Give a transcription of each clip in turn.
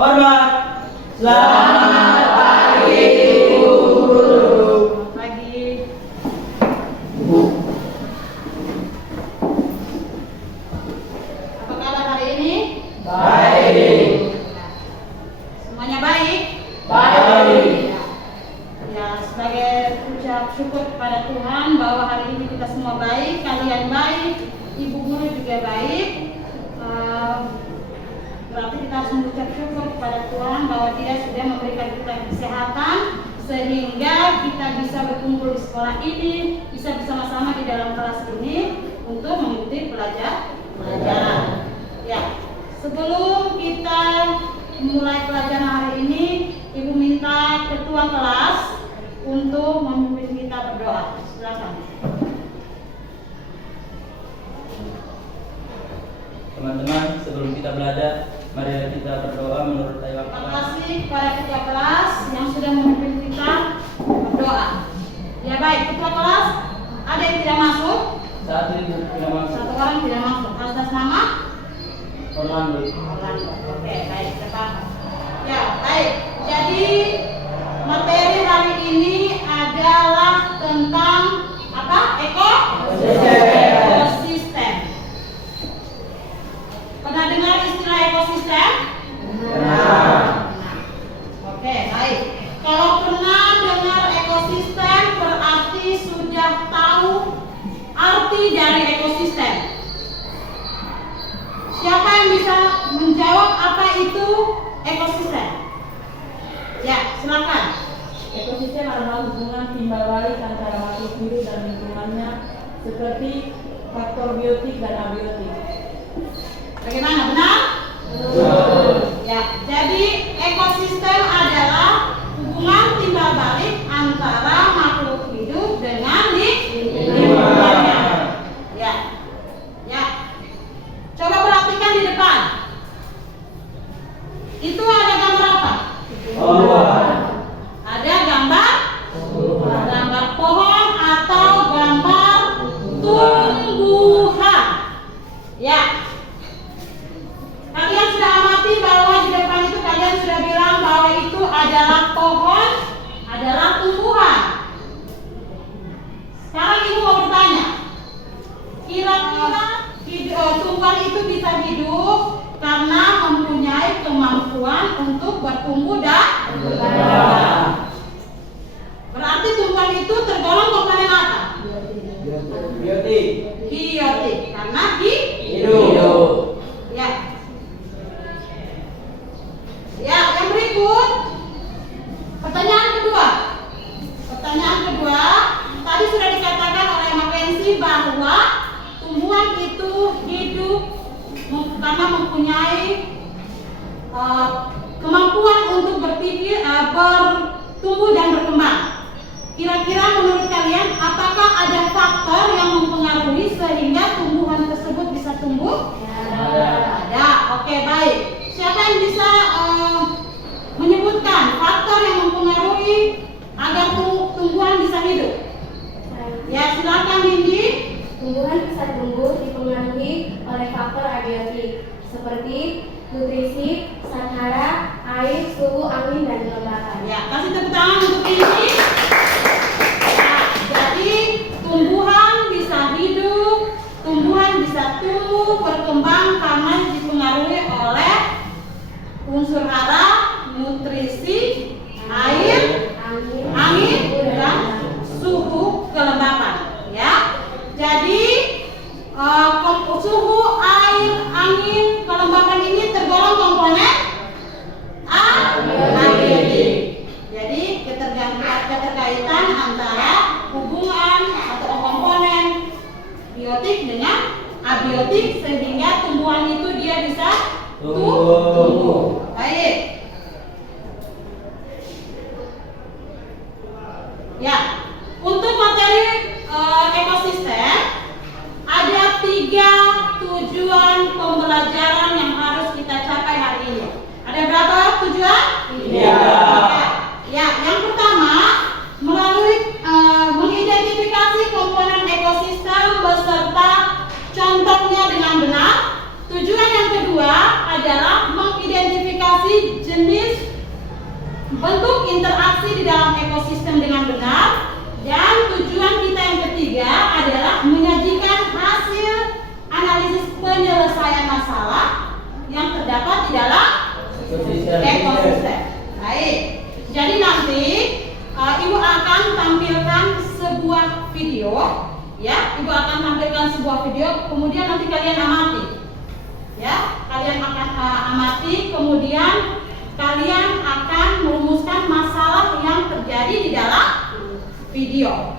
Hormat. Selamat pagi, Bu Guru. Pagi. Apa kabar hari ini? Baik. Semuanya baik? Baik. Ya, sebagai ucap syukur kepada Tuhan bahwa hari ini kita semua baik, kalian baik, ibu guru juga baik. Berarti kita harus mengucap syukur kepada Tuhan bahwa Dia sudah memberikan kita kesehatan sehingga kita bisa berkumpul di sekolah ini, bisa bersama-sama di dalam kelas ini untuk mengikuti pelajaran. Ya, sebelum kita mulai pelajaran hari ini, Ibu minta ketua kelas untuk memimpin kita berdoa. Silakan. Teman-teman, sebelum kita belajar, mari kita berdoa menurut ayat Terima Al-Quran. kasih kepada ketua kelas yang sudah memimpin kita berdoa. Ya baik, ketua kelas, ada yang tidak masuk? Satu ibu tidak masuk. Satu orang tidak masuk. Atas nama? Orlando. Orlando. Oke, baik, kita. Ya, baik. Jadi materi hari ini adalah tentang apa? Ekosistem. Pernah dengar istilah ekosistem? Benar. Oke, baik. Kalau pernah dengar ekosistem berarti sudah tahu arti dari ekosistem. Siapa yang bisa menjawab apa itu ekosistem? Ya, silakan. Ekosistem adalah hubungan timbal balik antara makhluk hidup dan lingkungannya seperti faktor biotik dan abiotik. Bagaimana, benar? Ya, jadi ekosistem adalah hubungan timbal balik antara makhluk hidup dengan lingkungannya. Ya, ya. Coba perhatikan di depan. Itu ada gambar apa? Ada gambar pohon atau gambar tumbuhan. Ya. Kalian sudah amati bahwa di depan itu kalian sudah bilang bahwa itu adalah pohon, adalah tumbuhan. Sekarang ibu mau bertanya, kira-kira tumbuhan itu bisa hidup karena mempunyai kemampuan untuk bertumbuh dan berkembang. Berarti tumbuhan itu tergolong komponen apa? Biotik. Biotik, karena Hidup. Ya. Ya, yang berikut. Pertanyaan kedua. Tadi sudah dikatakan oleh Mackenzie bahwa tumbuhan itu hidup karena mempunyai kemampuan untuk berpikir, bertumbuh dan berkembang. Kira-kira menurut kalian apakah ada faktor yang mempengaruhi sehingga tumbuhan tersebut bisa tumbuh? Ada. Oke, baik. Siapa yang bisa menyebutkan faktor yang mempengaruhi agar tumbuhan bisa hidup? Ya, silakan Nindi. Tumbuhan bisa tumbuh dipengaruhi oleh faktor abiotik seperti nutrisi, zat hara, air, suhu, angin, dan kelembapan. Ya, kasih tepuk tangan untuk Nindi. Nah, jadi tumbuhan bisa hidup, tumbuhan bisa tumbuh, berkembang karena dipengaruhi oleh unsur hara, nutrisi, air, angin, dan suhu kelembapan. Ya, jadi suhu, air, angin, kelembapan ini tergolong komponen abiotik. Jadi keterkaitan antara hubungan atau komponen biotik dengan abiotik sehingga tumbuhan itu dia bisa tumbuh. Baik. Ya, untuk materi ekosistem ada 3 tujuan pembelajaran yang harus kita capai hari ini. Ada berapa tujuan? 3. Ya, yang pertama melalui mengidentifikasi komponen ekosistem beserta contohnya dengan benar. Tujuan yang kedua adalah mengidentifikasi jenis bentuk interaksi di dalam ekosistem dengan benar, dan tujuan kita yang ketiga adalah menyajikan hasil analisis penyelesaian masalah yang terdapat di dalam ekosistem. Baik, jadi nanti Ibu akan tampilkan sebuah video, ya. Ibu akan tampilkan sebuah video, kemudian nanti kalian amati, ya. Kalian akan amati, kemudian kalian akan merumuskan masalah yang terjadi di dalam video,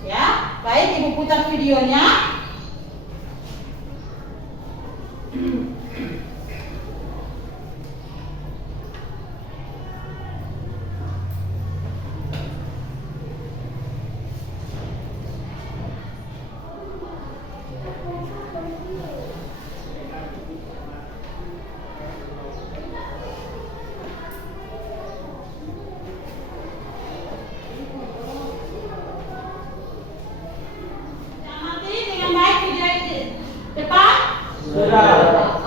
ya. Baik, Ibu putar videonya.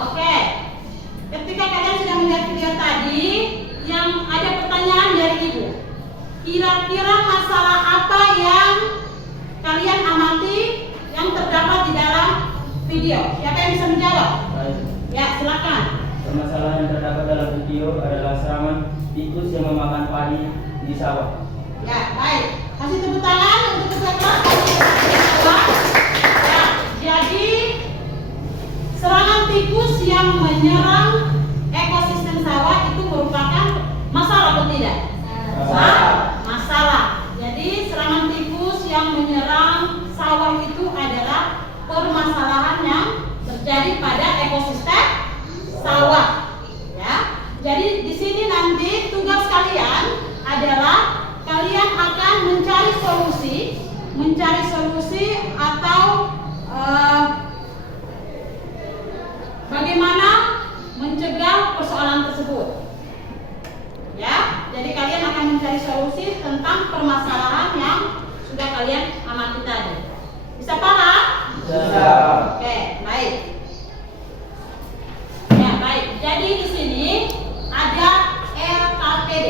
Oke. Ketika kalian sudah melihat video tadi, yang ada pertanyaan dari Ibu. Kira-kira masalah apa yang kalian amati yang terdapat di dalam video? Siapa yang bisa menjawab? Ya, silakan. Permasalahan yang terdapat dalam video adalah serangan tikus yang memakan padi di sawah. Ya, baik. Kasih tepuk tangan untuk ketua kelas. Ya, jadi serangan tikus yang menyerang ekosistem sawah itu merupakan masalah atau tidak? Masalah. Jadi serangan tikus yang menyerang sawah itu adalah permasalahan yang terjadi pada ekosistem sawah. Ya. Jadi di sini nanti tugas kalian adalah kalian akan mencari solusi atau bagaimana mencegah persoalan tersebut. Ya, jadi kalian akan mencari solusi tentang permasalahan yang sudah kalian amati tadi. Bisa paham? Bisa. Oke, baik. Ya, baik. Jadi di sini ada LKPD.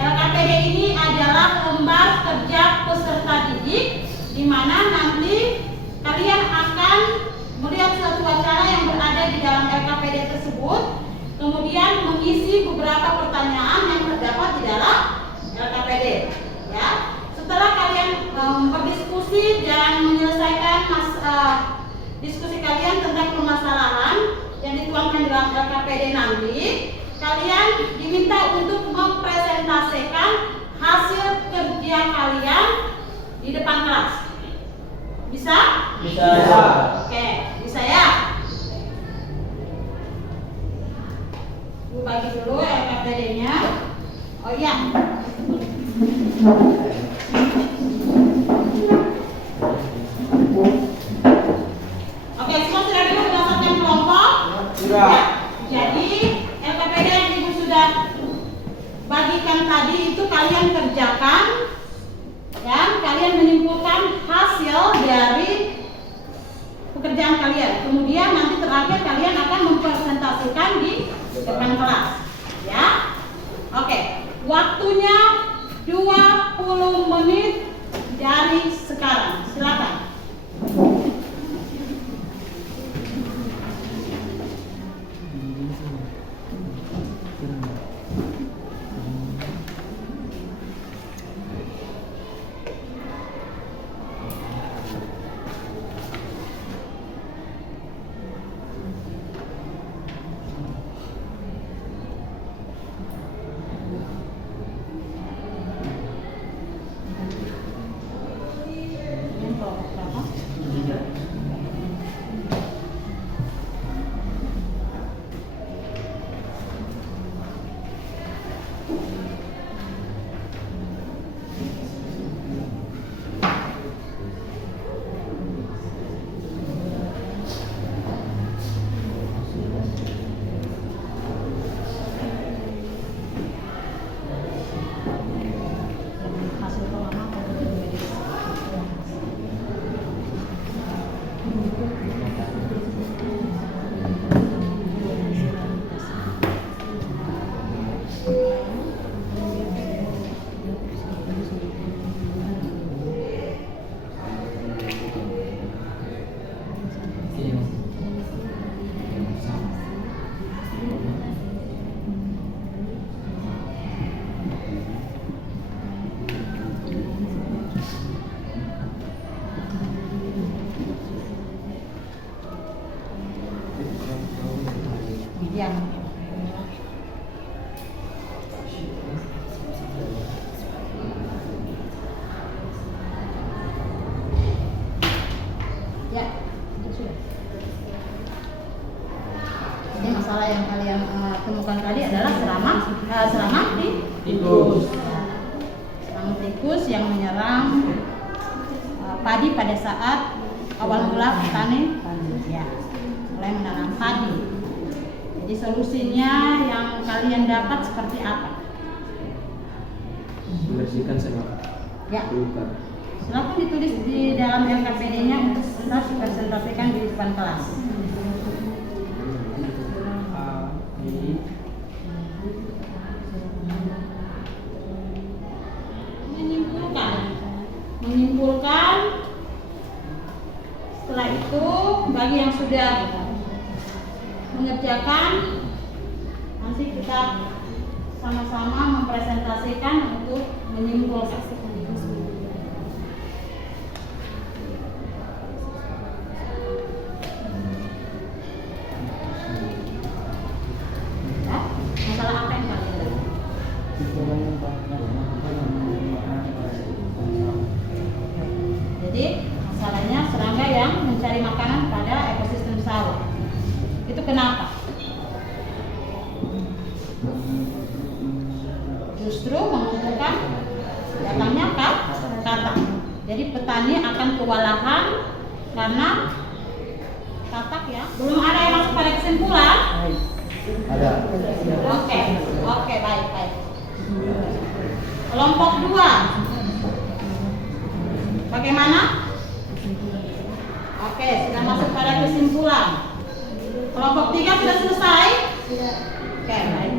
LKPD ini adalah lembar kerja peserta didik, di mana nanti kalian akan melihat suatu acara yang berada di dalam LKPD tersebut, kemudian mengisi beberapa pertanyaan yang terdapat di dalam LKPD. Ya, setelah kalian berdiskusi dan menyelesaikan diskusi kalian tentang permasalahan yang dituangkan di dalam LKPD nanti, kalian diminta untuk mempresentasikan hasil kerja kalian di depan kelas. Bisa? Bisa. Oke, bisa ya? Gue bagi dulu LKPD-nya. Oh iya. Oke, semua sudah dulu berdasarkan kelompok? Sudah. Ya. Jadi LKPD yang Ibu sudah bagikan tadi itu kalian kerjakan. Ya, kalian menyimpulkan hasil dari pekerjaan kalian. Kemudian nanti terakhir kalian akan mempresentasikan di depan kelas. Ya. Oke. Waktunya 20 menit dari sekarang. Silakan. Ya. Ya, itu sudah. Jadi masalah yang kalian temukan tadi adalah serangan tikus. Serangan tikus yang menyerang padi pada saat awal mula petani ya mulai menanam padi. Jadi solusinya yang kalian dapat seperti apa? Membersihkan semua Ya. luka. Silakan ditulis di dalam LKPD-nya untuk tetap dipresentasikan di depan kelas. Menyimpulkan. Setelah itu bagi yang sudah mengerjakan, nanti kita sama-sama mempresentasikan untuk menyimpulkan. Ya, masalah apa yang kalian dapat? Jadi masalahnya serangga yang mencari makanan pada ekosistem sawah. Itu kenapa? Justru mengumpulkan datangnya katak. Jadi petani akan kewalahan karena katak ya. Belum ada yang masuk pada kesimpulan? Ada. Oke, baik. Kelompok 2. Bagaimana? Oke, sudah masuk pada kesimpulan. Kelompok 3 sudah selesai? Oke, baik.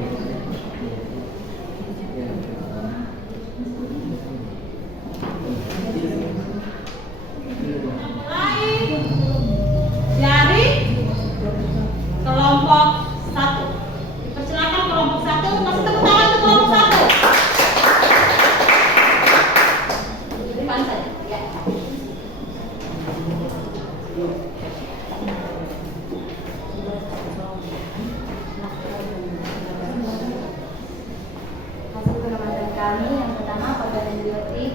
Mulai dari kelompok 1. Persilakan kelompok 1, masih tepuk tangan untuk kelompok 1. Depan saja, ya. Hasil pengamatan kami yang pertama komponen biotik,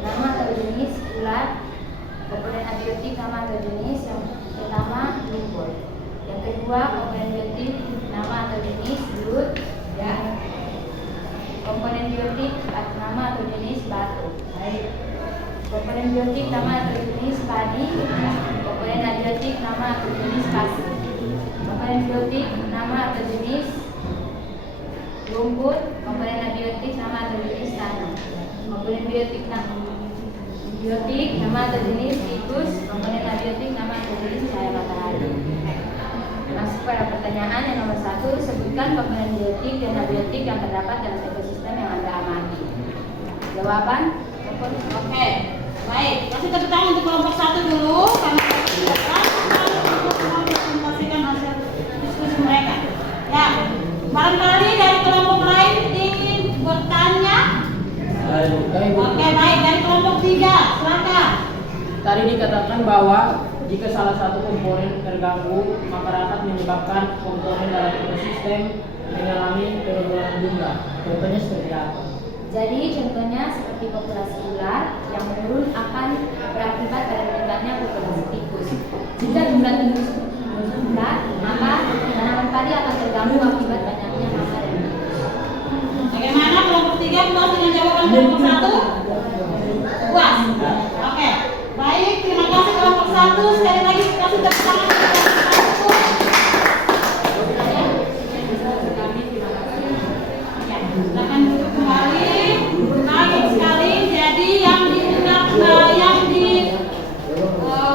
nama atau jenis ulat. Komponen abiotik nama atau jenis yang pertama lumpur. Yang kedua komponen biotik nama atau jenis belut. Dan komponen biotik nama atau jenis batu. Komponen biotik nama atau jenis padi. Komponen abiotik nama atau jenis pasir. Komponen biotik nama atau jenis lumpur. Komponen abiotik nama atau jenis tanah. Komponen biotik nama atau jenis tikus. Komponen abiotik nama atau jenis cahaya matahari. Masuk pada pertanyaan yang nomor 1, sebutkan komponen biotik dan abiotik yang terdapat dalam ekosistem yang Anda amati. Jawaban? Oke, baik. Kasih tepuk tangan untuk kelompok 1 dulu karena kita mempresentasikan hasil diskusi mereka. Ya, barangkali dari kelompok lain ingin bertanya? Oke, baik. Dari kelompok 3, silakan. Tadi dikatakan bahwa jika salah satu komponen terganggu, maka akan menyebabkan komponen dalam ekosistem mengalami penurunan jumlah. Contohnya seperti apa? Jadi contohnya seperti populasi ular yang menurun akan berakibat pada meningkatnya populasi tikus. Jika jumlah tikus meningkat, maka tanaman padi akan terganggu akibat banyaknya hama dan tikus. Bagaimana kelompok 3 puas dengan jawaban kelompok 1? Puas. Oke. Baik, terima kasih kelompok 1. Sekali lagi kasih tepuk tangan untuk kelompok 1. Ya, silakan duduk kembali. Baik sekali. Jadi yang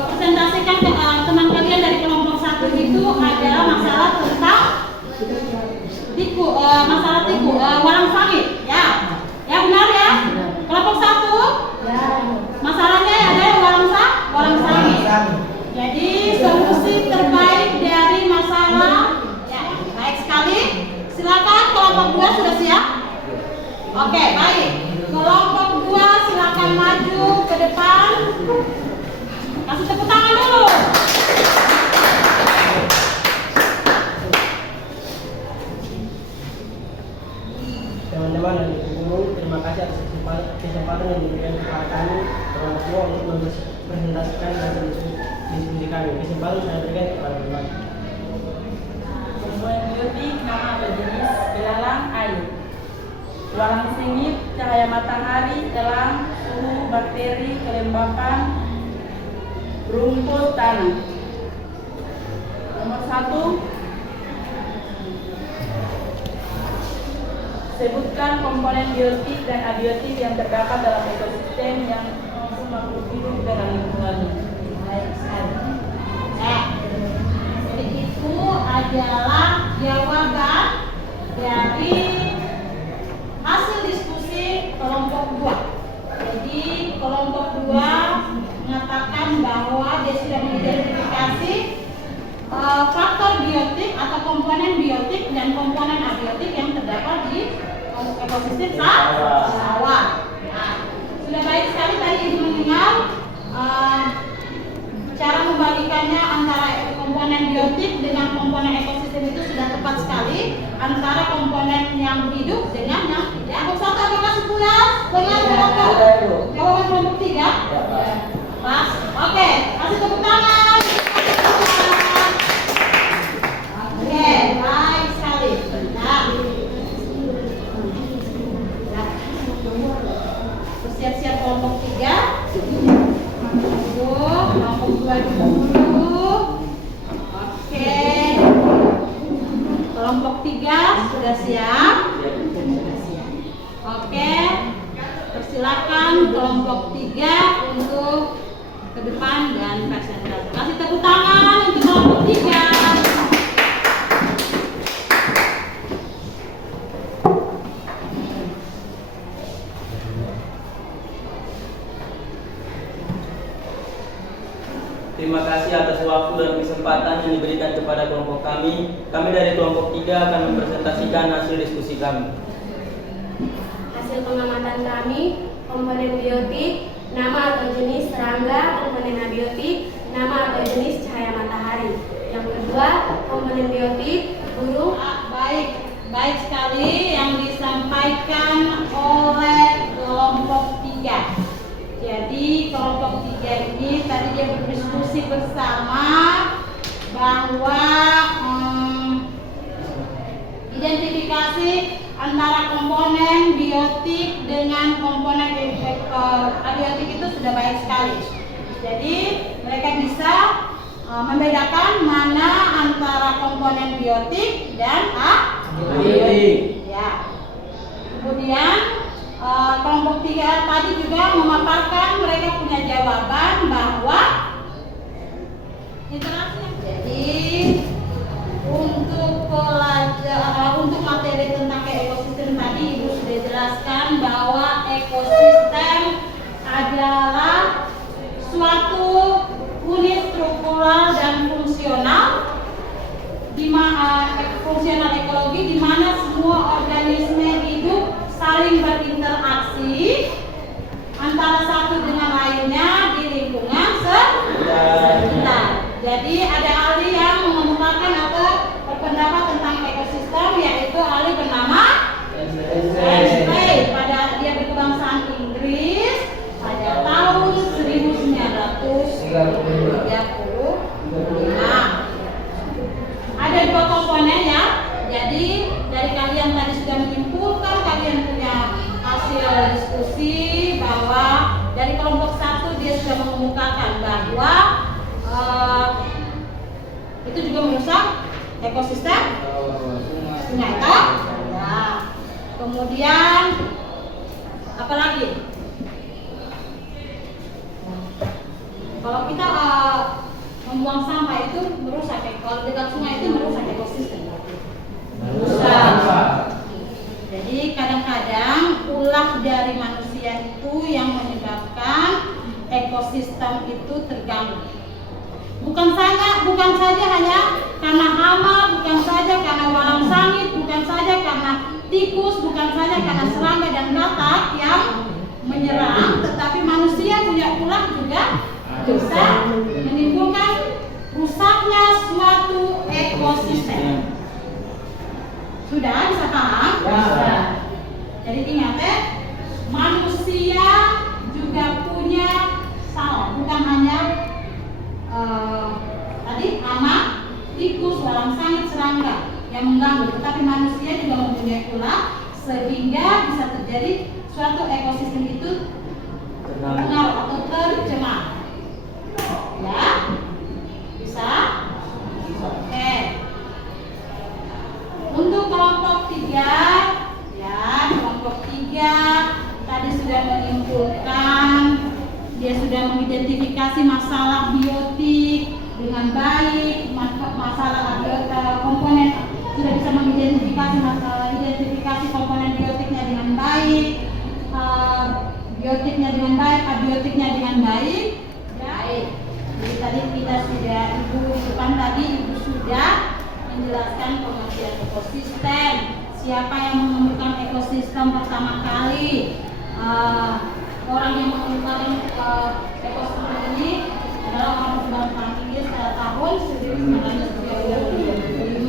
presentasikan ke teman kalian dari kelompok 1 itu adalah masalah tentang walang sangit. Ya. Ya benar ya? Kelompok 1? Masalahnya ada walang sangit. Jadi solusi terbaik dari masalah ya, baik sekali. Silakan kelompok 2 sudah siap? Oke, baik. Kelompok 2 silakan maju ke depan. Kasih tepuk tangan dulu. kami. Kesempatan saya berikan kepada teman. Komponen biotik nama atau jenis belalang air. Walang singit, cahaya matahari, elang, suhu, bakteri, kelembapan, rumput tanah. Nomor 1, sebutkan komponen biotik dan abiotik yang terdapat dalam ekosistem yang mampu makhluk hidup dengan lingkungannya. Baik sekali. Jadi itu adalah jawaban dari hasil diskusi kelompok 2. Jadi kelompok 2 mengatakan bahwa dia sudah mengidentifikasi faktor biotik atau komponen biotik dan komponen abiotik yang terdapat di ekosistem sawah. Nah, sudah baik sekali tadi Ibu mendengar cara membagikannya antara komponen biotik dengan komponen ekosistem itu sudah tepat sekali, antara komponen yang hidup dengan yang tidak. Kelompok 1 apakah sepulas dengan kelompok? Jawaban kelompok 3? Pas. Oke, kasih tepuk tangan. Oke, baik sekali. Nah, bersiap-siap kelompok 3. Kelompok 2 dulu. Oke. Kelompok 3 sudah siap? Oke. Persilakan kelompok 3 untuk ke depan dan presentasi. Kasih tepuk tangan untuk kelompok 3. Terima kasih atas waktu dan kesempatan yang diberikan kepada kelompok kami. Kami dari kelompok 3 akan mempresentasikan hasil diskusi kami. Hasil pengamatan kami, komponen biotik, nama atau jenis serangga, komponen abiotik, nama atau jenis cahaya matahari. Yang kedua, komponen biotik, burung. Baik sekali yang disampaikan oleh kelompok 3. Jadi kelompok 3 ini tadi dia berdiskusi bersama bahwa identifikasi antara komponen biotik dengan komponen abiotik itu sudah baik sekali. Jadi mereka bisa membedakan mana antara komponen biotik dan abiotik. Ya. Kemudian kelompok 3 tadi juga memaparkan mereka punya jawaban bahwa interaksi. Jadi untuk materi tentang ekosistem tadi Ibu sudah jelaskan bahwa ekosistem adalah suatu unit struktural dan fungsional fungsional ekologi di mana semua organisme hidup saling berinteraksi antara satu dengan lainnya di lingkungan sekitar. Jadi ada ahli yang mengemukakan atau berpendapat tentang ekosistem, yaitu ahli bernama Henry. Dia berkebangsaan Inggris pada tahun 1935. Ada 2 komponen ya. Jadi dari kalian tadi sudah menyimpulkan, kalian punya hasil diskusi bahwa dari kelompok 1 dia sudah mengemukakan bahwa itu juga merusak ekosistem sungai toh. Ya. Kemudian apa lagi? Kalau kita membuang sampah itu merusak, kalau dekat sungai itu merusak ekosistem. Jadi kadang-kadang ulah dari manusia itu yang menyebabkan ekosistem itu terganggu. Bukan saja hanya karena hama, bukan saja karena walang sangit, bukan saja karena tikus, bukan saja karena serangga dan katak yang menyerang, tetapi manusia punya ulah juga bisa menimbulkan rusaknya suatu ekosistem. Sudah bisa paham? Ya. Jadi ingat manusia juga punya salah, bukan hanya tadi hama, tikus, walang sangit, serangga yang mengganggu. Tetapi manusia juga mempunyai ulah sehingga bisa terjadi suatu ekosistem itu terpengaruh atau tercemar. Ya, bisa? Oke. Untuk kelompok 3, ya kelompok 3 tadi sudah menyimpulkan, dia sudah mengidentifikasi masalah biotik dengan baik, masalah komponen, sudah bisa mengidentifikasi identifikasi komponen biotiknya dengan baik, biotiknya dengan baik, abiotiknya dengan baik. Baik. Jadi tadi kita sudah ibu sudah menjelaskan pengertian ekosistem. Siapa yang menemukan ekosistem pertama kali? Orang yang menemukan ekosistem ini adalah orang Inggris pada tahun 1935.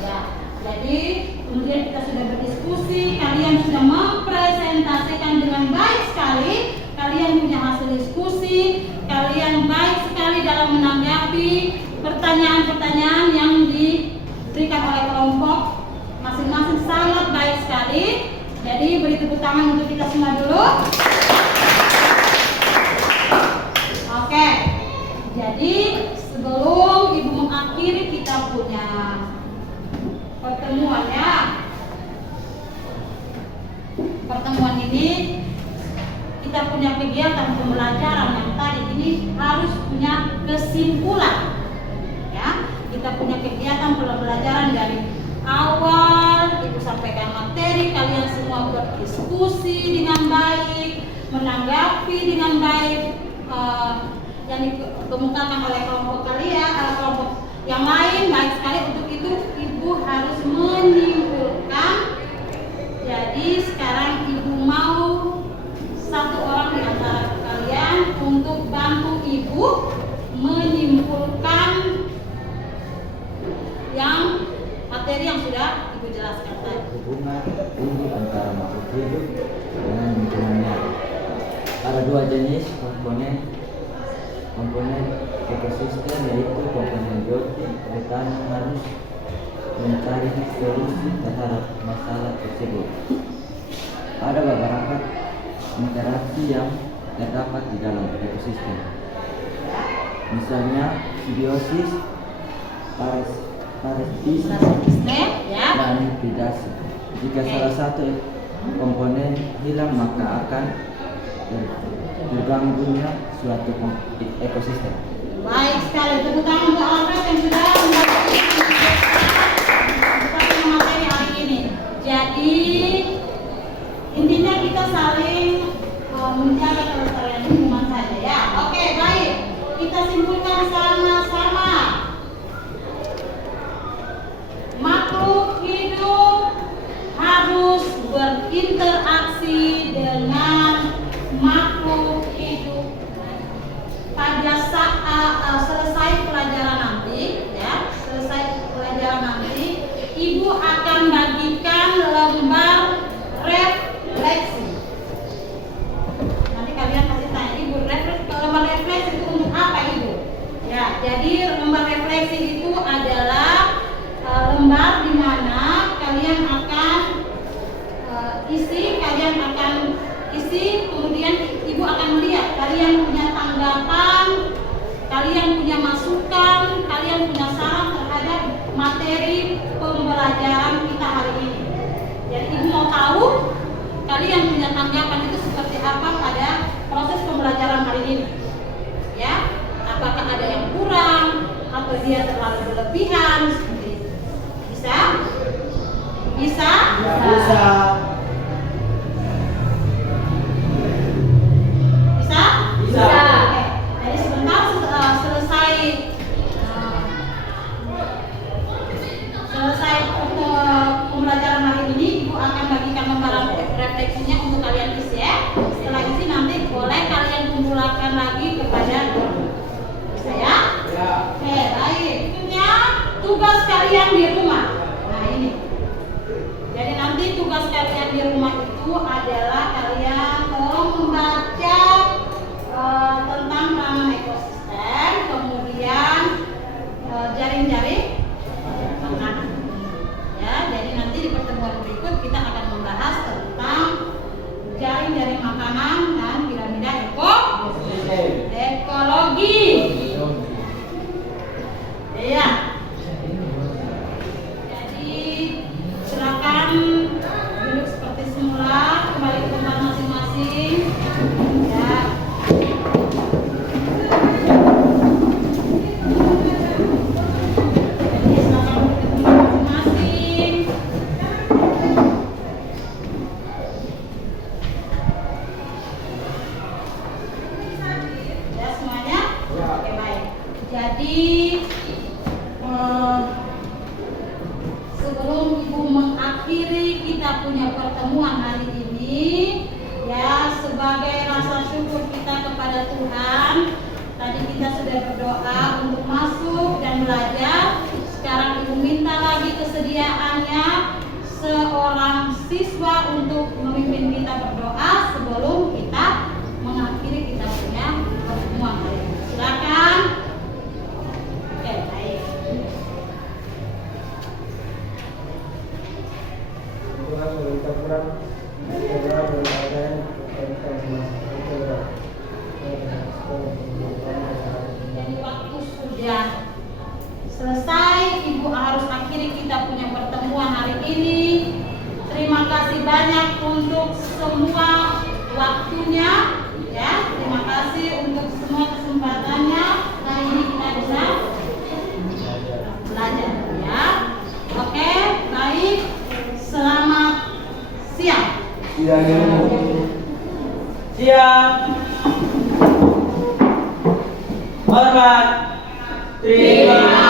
Ya. Jadi kemudian kita sudah berdiskusi, kalian sudah mempresentasikan dengan baik sekali, kalian punya hasil diskusi, kalian baik sekali dalam menanggapi pertanyaan-pertanyaan yang diberikan oleh kelompok masing-masing, sangat baik sekali. Jadi beri tepuk tangan untuk kita semua dulu. Oke. Jadi sebelum ibu mengakhiri kita punya pertemuan ya. Pertemuan ini kita punya kegiatan pembelajaran yang tadi ini harus punya kesimpulan. Ya, kita punya kegiatan pembelajaran dari awal, ibu sampaikan materi, kalian semua berdiskusi dengan baik, menanggapi dengan baik yang dikemukakan oleh kelompok kalian, kelompok yang lain, baik sekali. Untuk itu ibu harus menyimpulkan. Jadi sekarang ibu mau satu orang di antara kalian untuk bantu ibu menyimpulkan yang materi yang sudah ibu jelaskan tadi. Hubungan tinggi antara makhluk hidup dengan lingkungannya. Ada dua jenis komponen ekosistem, yaitu komponen biotik. Kita harus mencari solusi terhadap masalah tersebut. Ada beberapa interaksi yang terdapat di dalam ekosistem, misalnya simbiosis, parasitisme, dan hibridasi. Jika salah satu komponen hilang, maka akan terganggunya suatu ekosistem. Baik sekali, tepuk tangan untuk Alfred yang sudah membantu materi hari ini. Jadi intinya kita saling menjaga kelestarian lingkungan saja ya. Oke, baik. Kita simpulkan sama-sama. Makhluk hidup harus berinteraksi dengan makhluk hidup. Pada saat selesai pelajaran nanti, ya, ibu akan bagikan lembar refleksi. Nanti kalian pasti tanya, ibu, lembar refleksi itu untuk apa, ibu? Ya, jadi lembar refleksi itu adalah lembar di mana kalian akan isi, kemudian ibu akan melihat kalian punya tanggapan, kalian punya masukan, kalian punya saran terhadap materi pembelajaran kita hari ini. Jadi ibu mau tahu kalian punya tanggapan itu seperti apa pada proses pembelajaran hari ini. Ya, apakah ada yang kurang atau dia terlalu berlebihan seperti itu. Bisa? Bisa? Bisa. Bisa? Oke. Jadi sebentar selesai pembelajaran hari ini, ibu akan bagikan lembaran refleksinya untuk kalian isi ya. Setelah isi nanti boleh kalian kumpulkan lagi kepada guru. Bisa ya? Ya. Oke, baik. Berikutnya tugas kalian di rumah. Nah ini. Jadi nanti tugas kalian di rumah itu adalah kalian tolong membaca tentang peranan ekosistem, kemudian sebelum Ibu mengakhiri kita punya pertemuan hari ini, ya, sebagai rasa syukur kita kepada Tuhan, tadi kita sudah berdoa untuk masuk dan belajar. Sekarang Ibu minta lagi kesediaannya seorang siswa untuk memimpin kita berdoa sebelum kita mengakhiri kita punya pertemuan hari ini. Silakan. Oke, baik. Tuhan memberikan kurang segera berada Jadi waktu sudah selesai, Ibu harus akhiri kita punya pertemuan hari ini. Terima kasih banyak untuk semua waktunya, ya. Terima kasih untuk semua kesempatannya. Hari ini kita bisa belajar, ya. Oke, baik. Selamat siang. Siap. Hormat. Terima